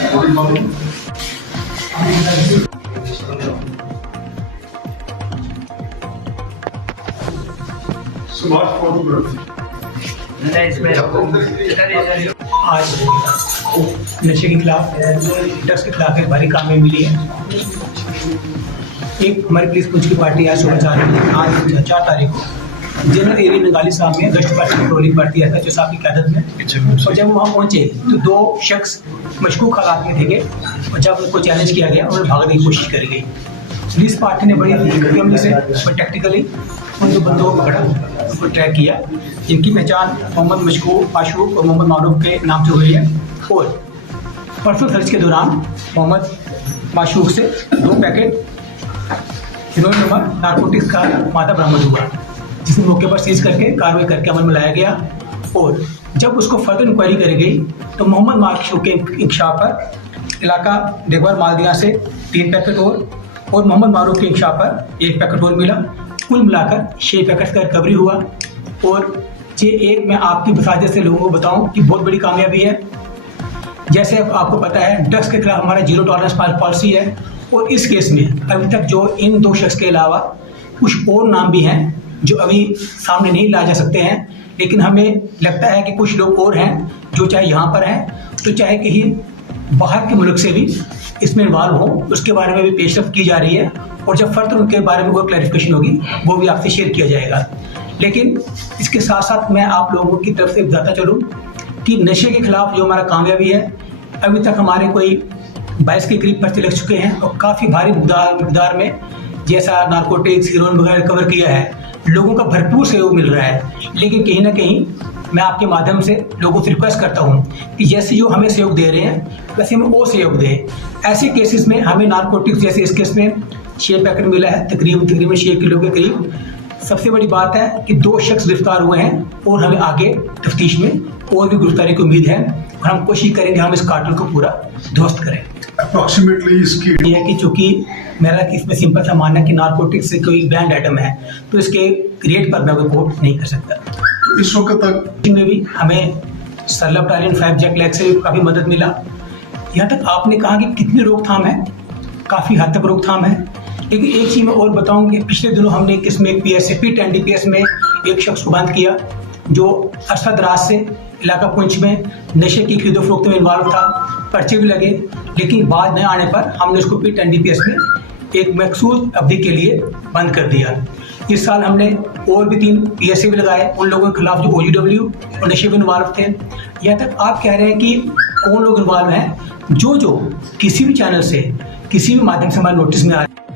आज नशे के खिलाफ, ड्रग्स के खिलाफ एक भारी कामयाबी मिली है। एक हमारी पुलिस पुंछ की पार्टी आज सुबह 4 तारीख को जनरल एरिया नगाली साहब में गश्त पार्टी पेट्रोलिंग पार्टी आता है जो साहब की क़यादत में, और जब वहाँ पहुँचे तो 2 शख्स मशकूक हालात में थे और जब उनको चैलेंज किया गया और भागने की कोशिश करी गई। पुलिस पार्टी ने बड़ी हकीकत से और टैक्टिकली उन 2 बंदों को पकड़ा, उनको ट्रैक किया, जिनकी पहचान मोहम्मद मशकूक आशूक और मोहम्मद मारूफ के नाम से हुई है। और परसों सर्च के दौरान मोहम्मद माशूक से 2 पैकेट हीरोइन नंबर नारकोटिक्स का मादा बरामद हुआ, जिसे मौके पर सीज करके कार्रवाई करके अमल में लाया गया। और जब उसको फर्दर इंक्वायरी करी गई तो मोहम्मद माशूक के इंकशाफ पर इलाका देखभाल मालदिया से 3 पैकेट और मोहम्मद मारूफ के इंकशाफ पर 1 पैकेट और मिला। कुल मिलाकर 6 पैकेट का रिकवरी हुआ। और ये एक मैं आपकी वसाजत से लोगों को बताऊं कि बहुत बड़ी कामयाबी है। जैसे आपको पता है ड्रग्स के खिलाफ हमारा 0 टॉलरेंस पॉलिसी है, और इस केस में अभी तक जो इन 2 शख्स के अलावा कुछ और नाम भी हैं जो अभी सामने नहीं ला जा सकते हैं, लेकिन हमें लगता है कि कुछ लोग और हैं जो चाहे यहाँ पर हैं तो चाहे कहीं बाहर के मुल्क से भी इसमें इन्वॉल्व हो, उसके बारे में भी पेशरफ्त की जा रही है। और जब फर्दर उनके बारे में कोई क्लैरिफिकेशन होगी वो भी आपसे शेयर किया जाएगा। लेकिन इसके साथ साथ मैं आप लोगों की तरफ से बताता चलूँ कि नशे के खिलाफ जो हमारा कामयाबी है, अभी तक हमारे कोई 22 के करीब पर्चे लग चुके हैं और काफ़ी भारी मिकदार में जैसा नारकोटिक्स हीरोइन वगैरह रिकवर किया है। लोगों का भरपूर सहयोग मिल रहा है। लेकिन कहीं ना कहीं मैं आपके माध्यम से लोगों से रिक्वेस्ट करता हूं कि जैसे जो हमें सहयोग दे रहे हैं वैसे हमें वो सहयोग दें। ऐसे केसेस में हमें नारकोटिक्स जैसे इस केस में 6 पैकेट मिला है, तकरीबन 6 किलो के करीब। सबसे बड़ी बात है कि 2 शख्स गिरफ्तार हुए हैं और हमें आगे तफ्तीश में और भी गिरफ्तारी की उम्मीद है, और हम कोशिश करेंगे हम इस कार्टल को पूरा ध्वस्त करें। अप्रोक्सीमेटली इसकी ये है कि चूंकि मेरा इसमें सिंपल सा मानना है कि नारकोटिक्स से कोई बैंड आइटम है तो इसके रेट पर मैं रिपोर्ट नहीं कर सकता। तो इस वक्त तक में भी हमें सर्लबटालिन 5 जैक लैक से काफ़ी मदद मिला। यहाँ तक आपने कहा कि कितनी रोकथाम है, काफ़ी हद तक रोकथाम है। लेकिन एक चीज़ मैं और बताऊँ कि पिछले दिनों हमने किसमें PIT NDPS में एक शख्स को बंद किया जो अरसा दराज से इलाका पुंछ में नशे की खरीदो फरोख्त में इन्वॉल्व था। पर्चे भी लगे, लेकिन बाद न आने पर हमने उसको PIT NDPS में एक मखसूस अवधि के लिए बंद कर दिया। इस साल हमने और भी 3 PSA भी लगाए उन लोगों के खिलाफ जो OGW और नशे में इन्वॉल्व थे। यहाँ तक आप कह रहे हैं कि कौन लोग इन्वॉल्व हैं, जो किसी भी चैनल से किसी भी माध्यम से हमारे नोटिस में आ रहे हैं।